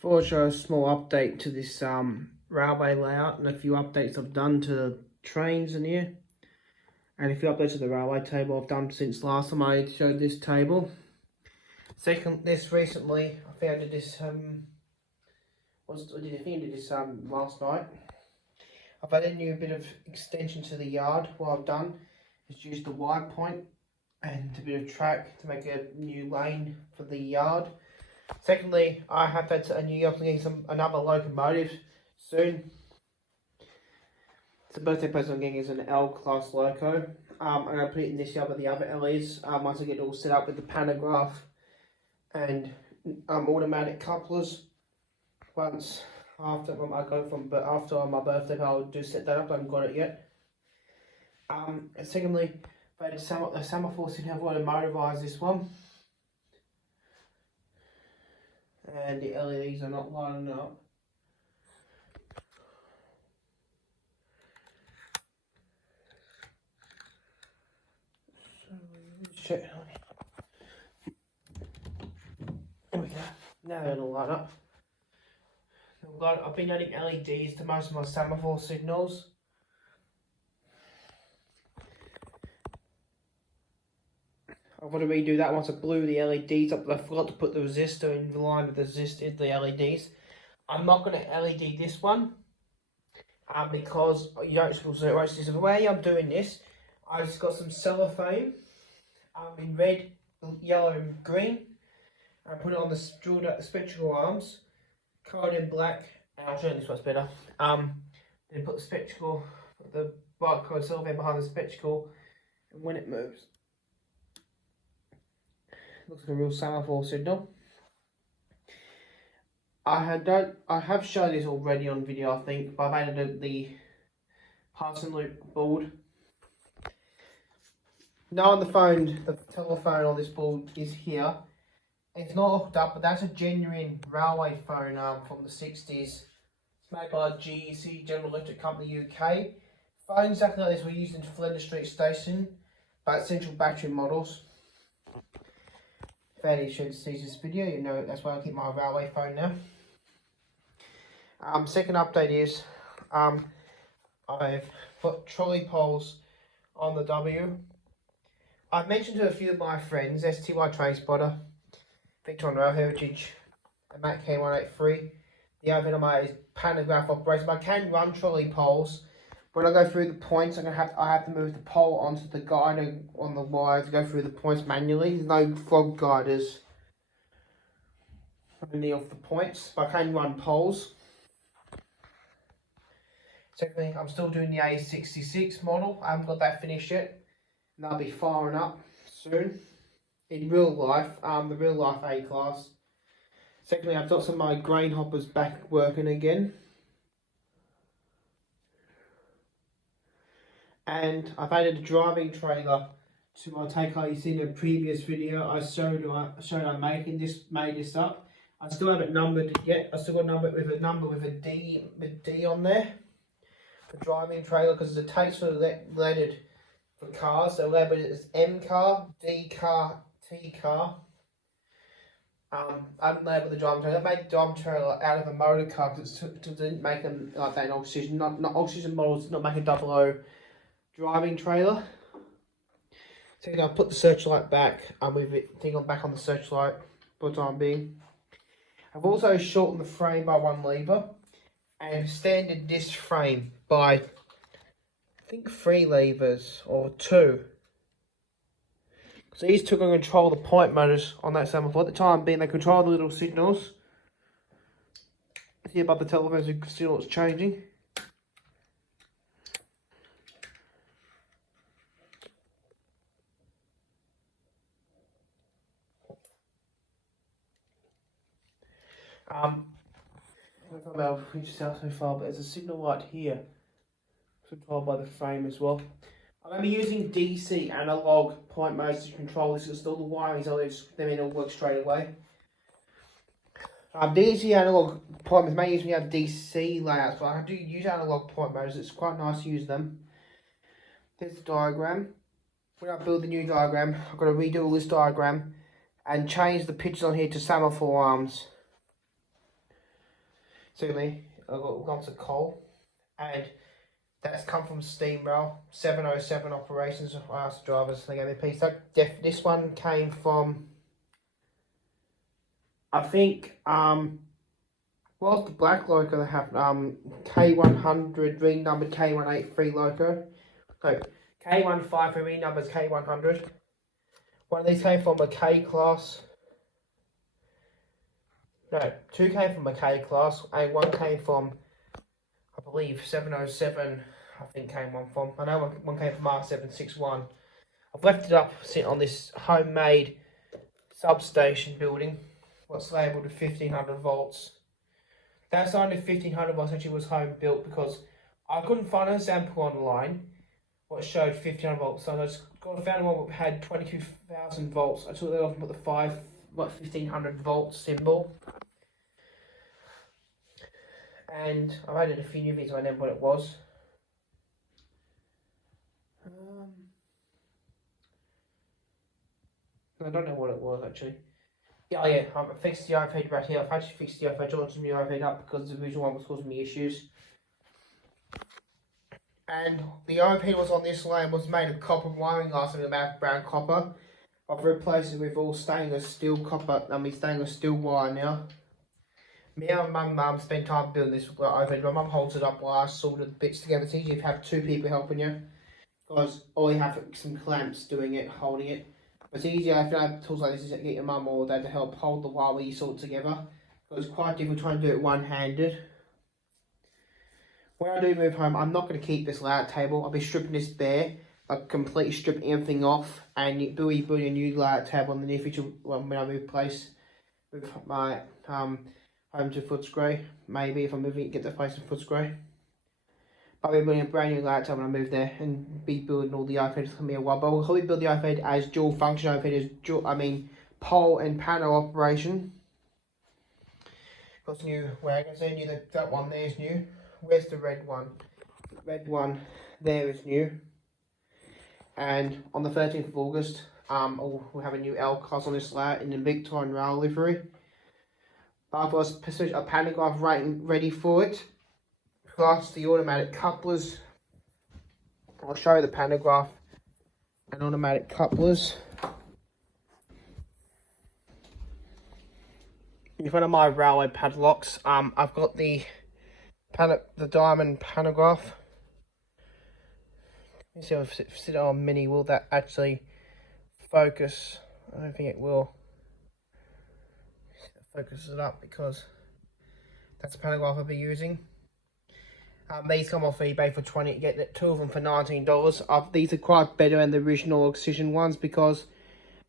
Thought I'd show a small update to this railway layout and a few updates I've done to the trains in here. And a few updates to the railway table I've done since last time I showed this table. Recently, I think I did this, I did this last night. I've added a new bit of extension to the yard. What I've done is used the wide point and a bit of track to make a new lane for the yard. Secondly, I have had a new year getting another locomotive soon. The birthday present I'm getting is an L-class loco. I'm going to put it in this yard with the other LEs once I get it all set up with the pantograph and automatic couplers. Once after my birthday, I'll do set that up. I haven't got it yet. Secondly, the semaphore signal, I've got to motorise this one. And the LEDs are not lining up. So check. There we go. Now they're gonna light up. I've been adding LEDs to most of my semaphore signals. I've got to redo that once I blew the LEDs up, but I forgot to put the resistor in line with the LEDs. I'm not going to LED this one because you don't see the way I'm doing this. I just got some cellophane in red, yellow, and green. I put it on the spectacle arms, coloured in black, and I'll show you this one's better. Then put the bright coloured cellophane behind the spectacle, and when it moves, looks like a real semaphore signal. I have shown this already on video, I think, but I've added the Parson loop board. Now on the telephone on this board is here. It's not hooked up, but that's a genuine railway phone from the 60s. It's made by GEC, General Electric Company UK. Phones exactly like this were used in Flinders Street Station, but central battery models. If anybody should see this video, you know that's why I keep my railway phone now. Second update is I've put trolley poles on the W. I've mentioned to a few of my friends, STY Train Spotter, Victorian Rail Heritage, and Matt K183. The other thing I is pantograph operation. I can run trolley poles. When I go through the points, I have to move the pole onto the guide on the wire to go through the points manually. There's no frog guiders only off the points, but I can run poles. Secondly, I'm still doing the A66 model. I haven't got that finished yet. And that'll be firing up soon. In real life, the real life A-class. Secondly, I've got some of my grain hoppers back working again. And I've added a driving trailer to my take-home. You seen in a previous video, I showed I made this up. I still haven't numbered it yet. I still got numbered with a number with a D on there. The driving trailer, because the tapes are lettered for cars. They're labelled as M car, D car, T car. I've labelled the driving trailer. I made the driving trailer out of a motor car because it didn't make them like that in Oxygen. Not Oxygen models did not make a 00 driving trailer. So I'll put the searchlight back. I'll move it back on the searchlight for the time being. I've also shortened the frame by 1 lever and extended this frame by I think 3 levers or 2. So these two are going to control the point motors on that semaphore. At the time being, they control the little signals. See above the telephone, so you can see what's changing. I don't know if we just out so far, but there's a signal light here, controlled by the frame as well. I'm going to be using DC analog point modes to control this because all the wiring is it'll work straight away. DC analog point modes may usually have DC layouts, but I do use analog point modes. It's quite nice to use them. Here's the diagram. When I build the new diagram, I've got to redo all this diagram and change the pictures on here to semaphore arms. Secondly, I've got lots of coal, and that's come from Steam Rail 707 operations. I asked the drivers, they gave me a piece. This one came from, I think, well, the black loco they have K100 renumbered K183 loco. So K153 renumbers K100. One of these came from a K class. No, two came from a K class, and one came from, I believe, 707. I think came one from. I know one came from R761. I've left it up sitting on this homemade substation building. What's labelled with 1500 volts. That's only 1500 volts. Actually, was home built because I couldn't find a sample online what showed 1500 volts. So I just found one that had 22,000 volts. I took that off and put the 1500 volt symbol. And I've added a few new videos. I know what it was. I don't know what it was actually. Yeah, I fixed the iPad right here. I've actually fixed the iPad, joined some new iPad up because the original one was causing me issues. And the iPad was on this line, was made of copper wiring glass and about brown copper. I've replaced it with all stainless steel copper, stainless steel wire now. Me and my mum spent time building this iPad. My mum holds it up while I solder the bits together. It's easy to have two people helping you, because all you have is some clamps doing it, holding it. It's easier if you have tools like this to get your mum or dad to help hold the wire while you solder it together. It's quite difficult trying to do it one-handed. When I do move home, I'm not going to keep this layout table. I'll be stripping this bare, like completely stripping everything off, and building a new layout table in the near future when I move place. Move my home to Footscray, maybe if I'm moving, get the place in Footscray. I'll be building a brand new layout table when I move there and be building all the iPads for me a while. But we'll probably build the iPad as dual function iPad, as pole and panel operation. Got some new wagons there, that one there is new. Where's the red one? The red one there is new. And on the 13th of August, we'll have a new L class on this layout in the Victorian Rail livery. I've got a pantograph ready for it. Plus the automatic couplers. I'll show you the pantograph and automatic couplers. In front of my railway padlocks, I've got the diamond pantograph. Let me see if I sit on mini, will that actually focus? I don't think it will. Focus it up because that's the pantograph I'll be using. These come off eBay for $20. You get two of them for $19. These are quite better than the original Excision ones because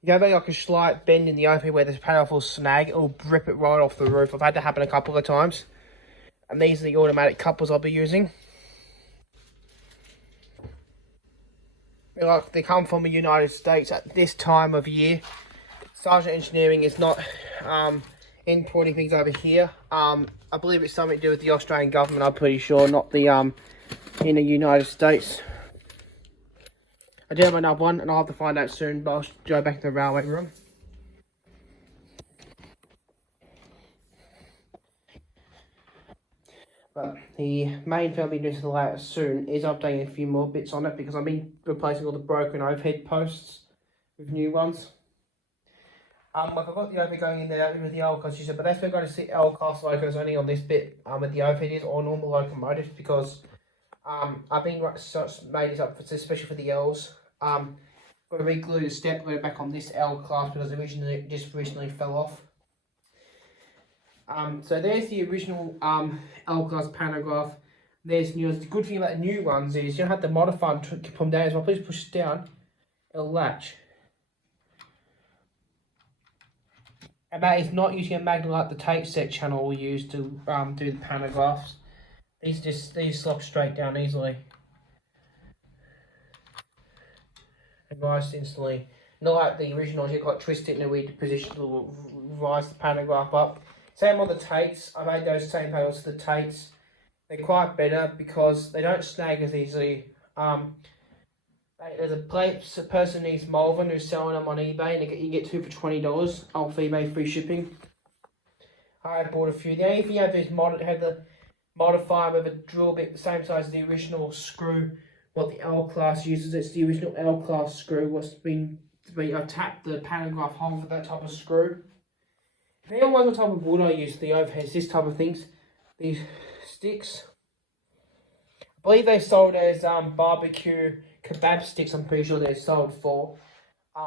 you have like a slight bend in the opening where this pantograph will snag. It'll rip it right off the roof. I've had that happen a couple of times. And these are the automatic couplers I'll be using. They come from the United States at this time of year. Sargent Engineering is not importing things over here. I believe it's something to do with the Australian government, I'm pretty sure, not the in the United States. I do have another one and I'll have to find out soon, but I'll go back to the railway room. But the main thing I'll be doing to the layout soon is updating a few more bits on it because I've been replacing all the broken overhead posts with new ones. Like I've got the overhead going in there with the L class, but that's where we're going to see L class locos only on this bit with the overhead is or normal locomotives because I've been made this up for, especially for the L's. Got to re-glue the step glue back on this L class because it just recently fell off. So there's the original L class pantograph. There's new. The good thing about the new ones is you don't have to modify them to put them down as well. Please push it down, it'll latch. And that is not using a magnet like the tape set channel we use to do the pantographs. These slop straight down easily. And rise instantly. Not like the originals, you've got to twist it in a weird position to rise the pantograph up. Same on the Tates. I've made those same panels to the Tates. They're quite better because they don't snag as easily. There's a person needs Malvern who's selling them on eBay and you get two for $20 off eBay free shipping. I bought a few. The only thing you have to do is have the modify with a drill bit the same size as the original screw. What the L class uses, it's the original L class screw. What's been I've tapped the pantograph hole with that type of screw. If anyone wonders what type of wood I use, the overheads, this type of things, these sticks. I believe they sold as barbecue kebab sticks. I'm pretty sure they're sold for,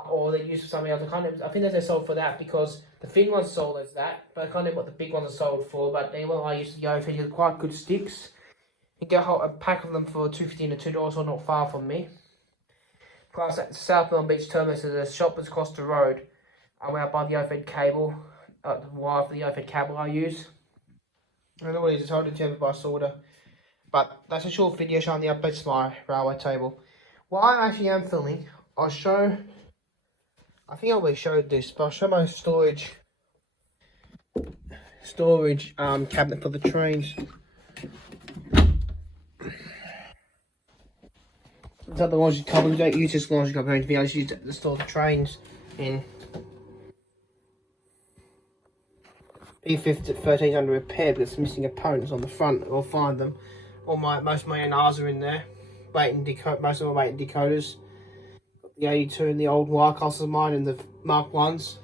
or they're used for something else. I think they're sold for that because the thin ones sold as that, but I can't remember what the big ones are sold for. But anyway, I use the overheads. They're quite good sticks. You get a pack of them for $2.15 to $2, or not far from me. Plus at South Melbourne Beach Terminus, there's a shop that's across the road. I went out by the overhead cable, the wire for the overhead cable I use. I don't know what it is, it's hard to determine by solder. But that's a short video showing the updates to my railway table. What I actually am filming, I'll show, I think I already showed this, but I'll show my storage cabinet for the trains. It's not the laundry cupboard. We don't use this laundry cupboard or anything. I just use it to store the trains in. P13's under repair, but it's missing components on the front. We'll find them. Most of my NRs are in there. Most of my waiting decoders. Got the 82 and the old Wyckoffs of mine and the Mark 1s.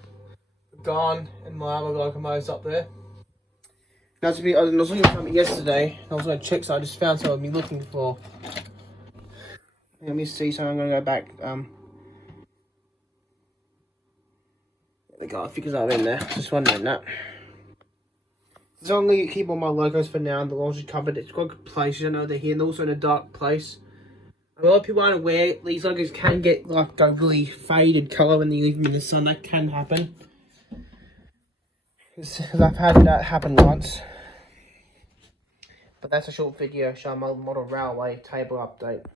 Gone, and my other locomotives up there. Now to be, I was looking for something yesterday. I was going to check, so I just found something I've been looking for. Let me see, so I'm going to go back. There we go, I figured that in there. Just wondering that. So I'm going to keep all my logos for now in the laundry cupboard. It's got a good place, you don't know they're here, and also in a dark place. A lot of people aren't aware, these logos can get, like, go really faded colour when you leave them in the sun. That can happen. Because I've had that happen once. But that's a short video showing my model railway table update.